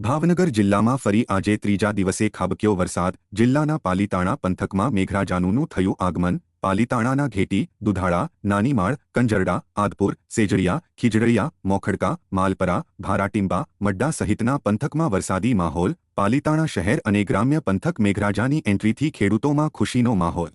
ભાવનગર જિલ્લામાં ફરી આજે ત્રીજા દિવસે ખાબક્યો વરસાદ. જિલ્લાના પાલીતાણા પંથકમાં મેઘરાજાનું થયું આગમન. પાલીતાણાના ઘેટી, દુધાળા, નાનીમાળ, કંજરડા, આદપુર, સેજડિયા, ખીજડીયા, મોખડકા, માલપરા, ભારાટીંબા, મડ્ડા સહિતના પંથકમાં વરસાદી માહોલ. પાલીતાણા શહેર અને ગ્રામ્ય પંથક મેઘરાજાની એન્ટ્રીથી ખેડૂતોમાં ખુશીનો માહોલ.